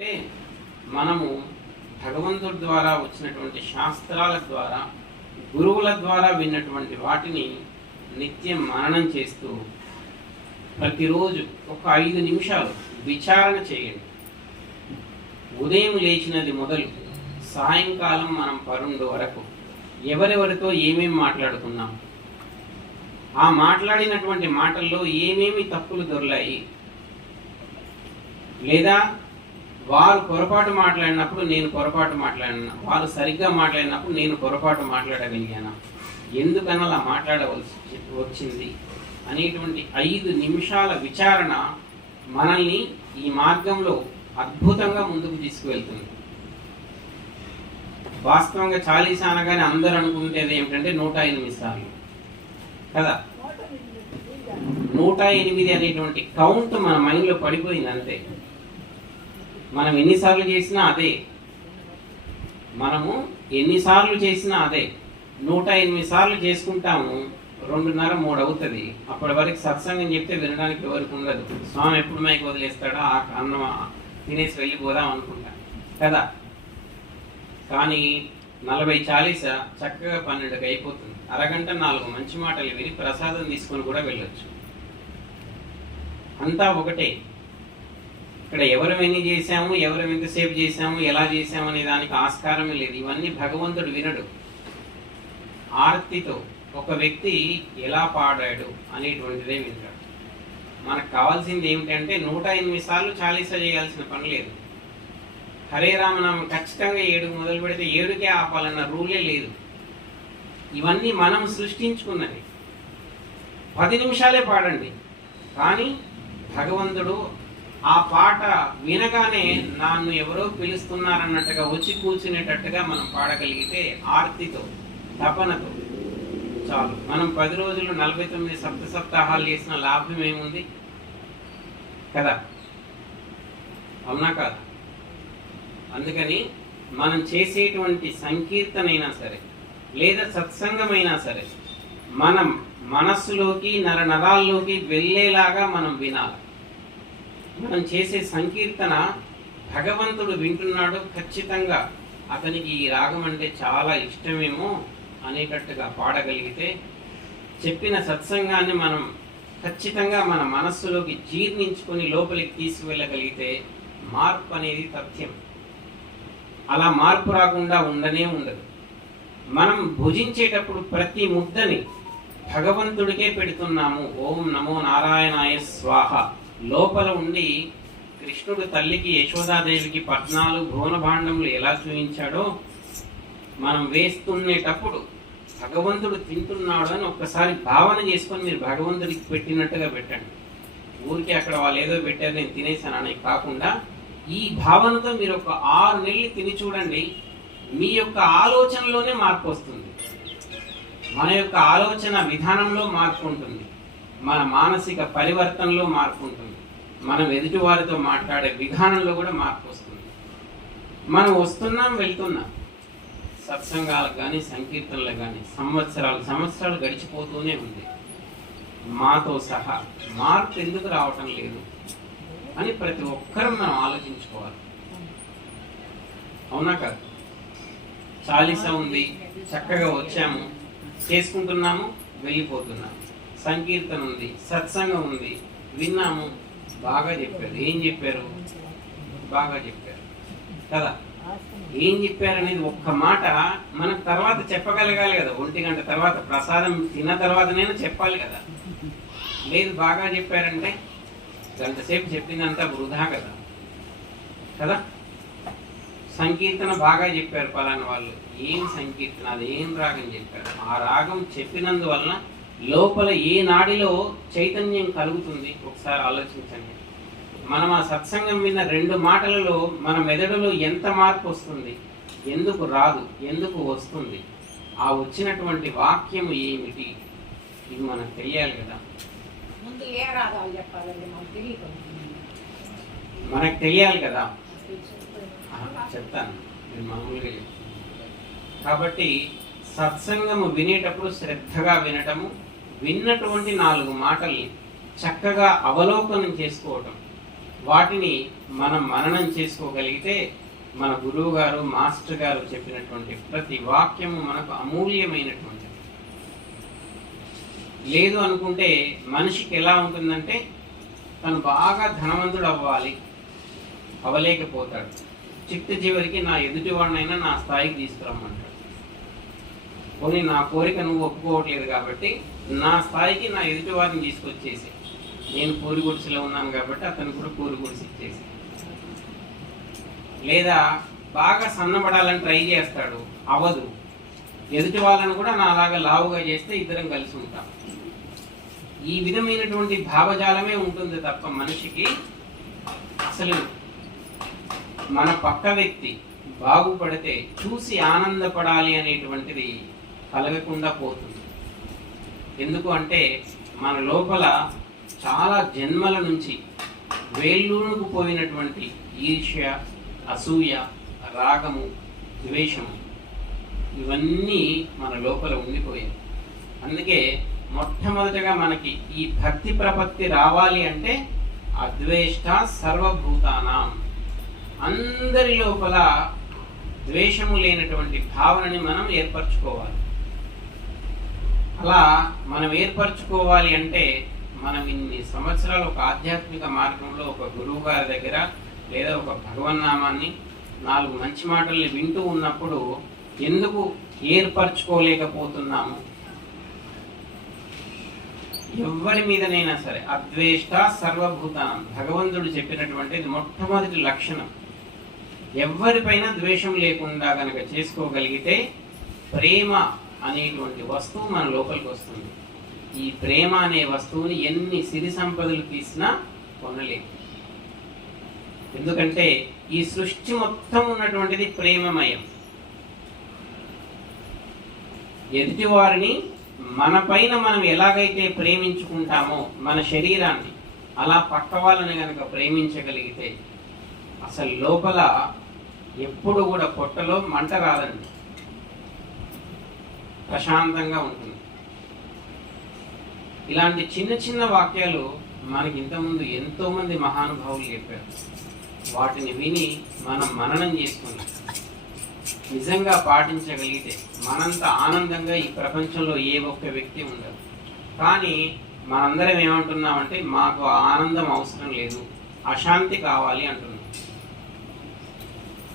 అంటే మనము భగవంతుడి ద్వారా వచ్చినటువంటి శాస్త్రాల ద్వారా గురువుల ద్వారా విన్నటువంటి వాటిని నిత్యం మననం చేస్తూ ప్రతిరోజు ఒక ఐదు నిమిషాలు విచారణ చేయండి. ఉదయం లేచినది మొదలు సాయంకాలం మనం పరుండు వరకు ఎవరెవరితో ఏమేమి మాట్లాడుకున్నాం? ఆ మాట్లాడినటువంటి మాటల్లో ఏమేమి తప్పులు దొర్లాయి? లేదా వారు పొరపాటు మాట్లాడినప్పుడు నేను పొరపాటు మాట్లాడిన వారు సరిగ్గా మాట్లాడినప్పుడు నేను పొరపాటు మాట్లాడగలిగాను? ఎందుకని అలా మాట్లాడవలసి వచ్చింది? అనేటువంటి ఐదు నిమిషాల విచారణ మనల్ని ఈ మార్గంలో అద్భుతంగా ముందుకు తీసుకువెళ్తుంది. వాస్తవంగా చాలీసా అనగానే అందరూ అనుకుంటేది ఏమిటంటే నూట ఎనిమిది సార్లు. కదా? నూట ఎనిమిది అనేటువంటి కౌంట్ మన మైండ్లో పడిపోయింది అంతే మనం ఎన్నిసార్లు చేసినా అదే. మనము ఎన్నిసార్లు చేసినా అదే. నూట ఎనిమిది సార్లు చేసుకుంటాము రెండున్నర మూడు అవుతుంది. అప్పటి వరకు సత్సంగం చెప్తే వినడానికి ఎవరికి ఉండదు. స్వామి ఎప్పుడు మైకి వదిలేస్తాడో? ఆ అన్నం తినేసి వెళ్ళిపోదాం అనుకుంటా. కదా? కానీ నలభై చాలీస చక్కగా పన్నెండుకి అయిపోతుంది. అరగంట నాలుగు మంచి మాటలు విని ప్రసాదం తీసుకొని కూడా వెళ్ళొచ్చు. అంతా ఒకటే. ఇక్కడ ఎవరు ఎన్ని చేశాము ఎవరు ఎంతసేపు చేశాము ఎలా చేశాము అనే దానికి ఆస్కారమే లేదు. ఇవన్నీ భగవంతుడు వినడు. ఆర్తితో ఒక వ్యక్తి ఎలా పాడాడు అనేటువంటిదే వింటాడు. మనకు కావాల్సింది ఏమిటంటే నూట ఎనిమిది సార్లు చాలీస చేయాల్సిన పని లేదు. హరే రామనామం ఖచ్చితంగా ఏడు మొదలు పెడితే ఏడుకే ఆపాలన్న రూలే లేదు. ఇవన్నీ మనం సృష్టించుకున్నవి. పది నిమిషాలే పాడండి. కానీ భగవంతుడు ఆ పాట వినగానే నన్ను ఎవరో పిలుస్తున్నారన్నట్టుగా వచ్చి కూర్చునేటట్టుగా మనం పాడగలిగితే ఆర్తితో తపనతో చాలు. మనం పది రోజులు నలభై తొమ్మిది సప్త సప్తాహాలు చేసిన లాభం ఏముంది? కదా? అవునా కాదు? అందుకని మనం చేసేటువంటి సంకీర్తన అయినా సరే లేదా సత్సంగమైనా సరే మనం మనస్సులోకి నర నరాల్లోకి వెళ్ళేలాగా మనం వినాలి. మనం చేసే సంకీర్తన భగవంతుడు వింటున్నాడు ఖచ్చితంగా. అతనికి ఈ రాగం అంటే చాలా ఇష్టమేమో అనేటట్టుగా పాడగలిగితే చెప్పిన సత్సంగాన్ని మనం ఖచ్చితంగా మన మనస్సులోకి జీర్ణించుకొని లోపలికి తీసుకువెళ్ళగలిగితే మార్పు అనేది తథ్యం. అలా మార్పు రాకుండా ఉండనే ఉండదు. మనం భుజించేటప్పుడు ప్రతి ముద్దని భగవంతుడికే పెడుతున్నాము. ఓం నమో నారాయణాయ స్వాహ. లోపల ఉండి కృష్ణుడు తల్లికి యశోదాదేవికి పద్నాలుగు భువన భాండములు ఎలా చూపించాడో మనం వేస్తున్నేటప్పుడు భగవంతుడు తింటున్నాడు అని ఒక్కసారి భావన చేసుకొని మీరు భగవంతుడికి పెట్టినట్టుగా పెట్టండి. ఊరికి అక్కడ వాళ్ళు ఏదో పెట్టారు నేను తినేసాను అని కాకుండా ఈ భావనతో మీరు ఒక ఆరు నెలలు తిని చూడండి మీ యొక్క ఆలోచనలోనే మార్పు వస్తుంది. మన యొక్క ఆలోచన విధానంలో మార్పు ఉంటుంది. మన మానసిక పరివర్తనలో మార్పు ఉంటుంది. మనం ఎదుటి వారితో మాట్లాడే విధానంలో కూడా మార్పు వస్తుంది. మనం వస్తున్నాం వెళ్తున్నాం. సత్సంగాలకు కానీ సంకీర్తనలకు కానీ సంవత్సరాలు సంవత్సరాలు గడిచిపోతూనే ఉంది. మాతో సహా మార్పు ఎందుకు రావటం లేదు అని ప్రతి ఒక్కరూ మనం ఆలోచించుకోవాలి. అవునా కాదు? చాలీసా ఉంది చక్కగా వచ్చాము చేసుకుంటున్నాము వెళ్ళిపోతున్నాము. సంకీర్తన ఉంది సత్సంగం ఉంది. విన్నాము బాగా చెప్పారు. ఏం చెప్పారు? బాగా చెప్పారు. కదా? ఏం చెప్పారు అనేది ఒక్క మాట మనం తర్వాత చెప్పగలగాలి కదా. ఒంటి గంట తర్వాత ప్రసాదం తిన్న తర్వాతనైనా చెప్పాలి కదా. లేదు బాగా చెప్పారంటే గంట సేపు చెప్పిందంతా వృధా కదా. కదా? సంకీర్తన బాగా చెప్పారు పలానా వాళ్ళు. ఏం సంకీర్తన? అది ఏం రాగం చెప్పారు? ఆ రాగం చెప్పినందువలన లోపల ఏ నాడిలో చైతన్యం కలుగుతుంది? ఒకసారి ఆలోచించండి. మనం ఆ సత్సంగం విన్న రెండు మాటలలో మన మెదడులో ఎంత మార్పు వస్తుంది? ఎందుకు రాదు? ఎందుకు వస్తుంది? ఆ వచ్చినటువంటి వాక్యం ఏమిటి? ఇది మనకు తెలియాలి కదా. మనకు తెలియాలి కదా. చెప్తాను. నేను మామూలుగా కాబట్టి సత్సంగము వినేటప్పుడు శ్రద్ధగా వినటము విన్నటువంటి నాలుగు మాటల్ని చక్కగా అవలోకనం చేసుకోవటం. వాటిని మనం మననం చేసుకోగలిగితే మన గురువు గారు మాస్టర్ గారు చెప్పినటువంటి ప్రతి వాక్యము మనకు అమూల్యమైనటువంటిది. లేదు అనుకుంటే మనిషికి ఎలా ఉంటుందంటే తను బాగా ధనవంతుడు అవ్వాలి అవలేకపోతాడు. చిట్ట చివరికి నా ఎదుటివాడినైనా నా స్థాయికి తీసుకురమ్మంటాడు. పోనీ నా కోరిక నువ్వు ఒప్పుకోవట్లేదు కాబట్టి నా స్థాయికి నా ఎదుటివారిని తీసుకొచ్చేసి. నేను పూరి గుడిసెలో ఉన్నాను కాబట్టి అతను కూడా పూరి గుడిసి ఇచ్చేసి. లేదా బాగా సన్నబడాలని ట్రై చేస్తాడు అవదు. ఎదుటి వాళ్ళని కూడా నా అలాగా లావుగా చేస్తే ఇద్దరం కలిసి ఉంటాం. ఈ విధమైనటువంటి భావజాలమే ఉంటుంది తప్ప మనిషికి అసలు మన పక్క వ్యక్తి బాగుపడితే చూసి ఆనందపడాలి అనేటువంటిది కలగకుండా పోతుంది. ఎందుకు అంటే మన లోపల చాలా జన్మల నుంచి వేళ్ళూనుకు పోయినటువంటి ఈర్ష్య అసూయ రాగము ద్వేషము ఇవన్నీ మన లోపల ఉండిపోయాయి. అందుకే మొట్టమొదటగా మనకి ఈ భక్తి ప్రపత్తి రావాలి అంటే అద్వేష్ట సర్వభూతానాం. అందరి లోపల ద్వేషము లేనటువంటి భావనని మనం ఏర్పరచుకోవాలి. అలా మనం ఏర్పరచుకోవాలి అంటే మనం ఇన్ని సంవత్సరాలు ఒక ఆధ్యాత్మిక మార్గంలో ఒక గురువు గారి దగ్గర లేదా ఒక భగవన్నామాన్ని నాలుగు మంచి మాటల్ని వింటూ ఉన్నప్పుడు ఎందుకు ఏర్పరచుకోలేకపోతున్నాము? ఎవరి మీదనైనా సరే అద్వేష్ట సర్వభూతానం. భగవంతుడు చెప్పినటువంటిది మొట్టమొదటి లక్షణం. ఎవరిపైన ద్వేషం లేకుండా గనక చేసుకోగలిగితే ప్రేమ అనేటువంటి వస్తువు మన లోపలికి వస్తుంది. ఈ ప్రేమ అనే వస్తువుని ఎన్ని సిరి సంపదలు తీసినా కొనలేము ఎందుకంటే ఈ సృష్టి మొత్తం ఉన్నటువంటిది ప్రేమమయం. ఎదుటి వారిని మన పైన మనం ఎలాగైతే ప్రేమించుకుంటామో మన శరీరాన్ని అలా పక్క వాళ్ళని కనుక ప్రేమించగలిగితే అసలు లోపల ఎప్పుడు కూడా పొట్టలో మంట రాదండి. ప్రశాంతంగా ఉంటుంది. ఇలాంటి చిన్న చిన్న వాక్యాలు మనకి ఇంతకుముందు ఎంతో మంది మహానుభావులు చెప్పారు. వాటిని విని మనం మననం చేసుకున్నాం నిజంగా పాటించగలిగితే మనంత ఆనందంగా ఈ ప్రపంచంలో ఏ ఒక్క వ్యక్తి ఉండదు. కానీ మనందరం ఏమంటున్నామంటే మాకు ఆనందం అవసరం లేదు అశాంతి కావాలి అంటున్నాం.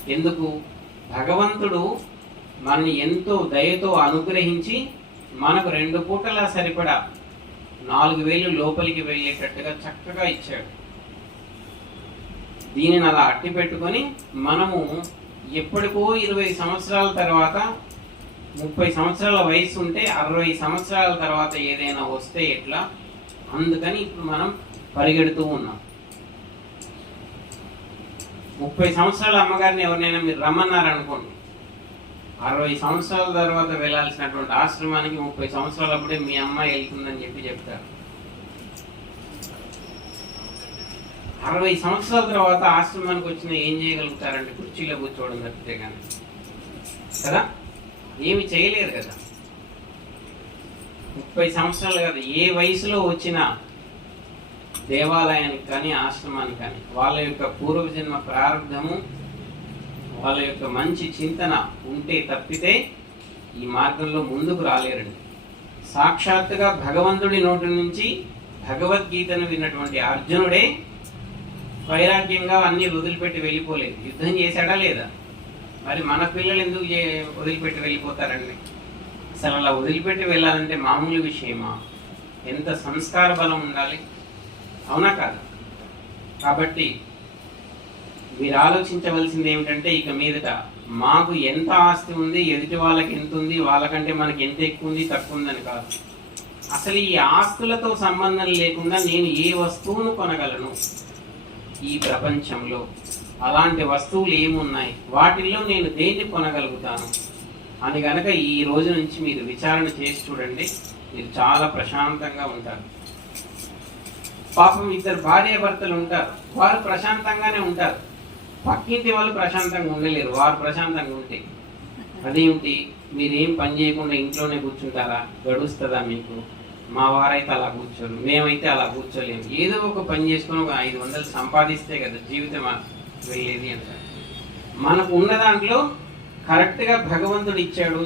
ఎందుకు? భగవంతుడు మనని ఎంతో దయతో అనుగ్రహించి మనకు రెండు పూటలా సరిపడా నాలుగు వేలు లోపలికి వెళ్ళేటట్టుగా చక్కగా ఇచ్చాడు. దీనిని అలా అట్టి పెట్టుకొని మనము ఎప్పటికో ఇరవై సంవత్సరాల తర్వాత ముప్పై సంవత్సరాల వయసు ఉంటే అరవై సంవత్సరాల తర్వాత ఏదైనా వస్తే ఎట్లా? అందుకని ఇప్పుడు మనం పరిగెడుతూ ఉన్నాం. ముప్పై సంవత్సరాల అమ్మగారిని ఎవరినైనా మీరు రమ్మన్నారు అనుకోండి అరవై సంవత్సరాల తర్వాత వెళ్ళాల్సినటువంటి ఆశ్రమానికి ముప్పై సంవత్సరాలప్పుడే మీ అమ్మాయి వెళ్తుందని చెప్పి చెప్తారు. అరవై సంవత్సరాల తర్వాత ఆశ్రమానికి వచ్చిన ఏం చేయగలుగుతారంటే కుర్చీలో కూర్చోవడం తప్పితే కానీ కదా? ఏమి చేయలేరు కదా. ముప్పై సంవత్సరాలు కదా ఏ వయసులో వచ్చినా దేవాలయానికి కానీ ఆశ్రమానికి కానీ వాళ్ళ యొక్క పూర్వజన్మ ప్రారంభము వాళ్ళ యొక్క మంచి చింతన ఉంటే తప్పితే ఈ మార్గంలో ముందుకు రాలేరండి. సాక్షాత్తుగా భగవంతుడి నోటి నుంచి భగవద్గీతను విన్నటువంటి అర్జునుడే వైరాగ్యంగా అన్ని వదిలిపెట్టి వెళ్ళిపోలేదు. యుద్ధం చేశాడా లేదా? మరి మన పిల్లలు ఎందుకు వదిలిపెట్టి వెళ్ళిపోతారండి? అసలు అలా వదిలిపెట్టి వెళ్ళాలంటే మామూలు విషయమా? ఎంత సంస్కార బలం ఉండాలి? అవునా కాదు? కాబట్టి మీరు ఆలోచించవలసింది ఏమిటంటే ఇక మీదట మాకు ఎంత ఆస్తి ఉంది ఎదుటి వాళ్ళకి ఎంత ఉంది వాళ్ళకంటే మనకి ఎంత ఎక్కువ ఉంది తక్కువ ఉందని కాదు. అసలు ఈ ఆస్తులతో సంబంధం లేకుండా నేను ఏ వస్తువును కొనగలను? ఈ ప్రపంచంలో అలాంటి వస్తువులు ఏమున్నాయి? వాటిల్లో నేను దేన్ని కొనగలుగుతాను? అని గనక ఈ రోజు నుంచి మీరు విచారణ చేసి చూడండి మీరు చాలా ప్రశాంతంగా ఉంటారు. పాపం ఇద్దరు భార్యాభర్తలు ఉంటారు. వారు ప్రశాంతంగానే ఉంటారు. పక్కింటి వాళ్ళు ప్రశాంతంగా ఉండలేరు వారు ప్రశాంతంగా ఉంటే. అదేమిటి మీరేం పని చేయకుండా ఇంట్లోనే కూర్చుంటారా? గడుస్తుందా మీకు? మా వారైతే అలా కూర్చోరు మేమైతే అలా కూర్చోలేము. ఏదో ఒక పని చేసుకుని ఒక ఐదు వందలు సంపాదిస్తే కదా జీవితం వెళ్ళేది అంటారు. మనకు ఉన్న దాంట్లో కరెక్ట్గా భగవంతుడు ఇచ్చాడు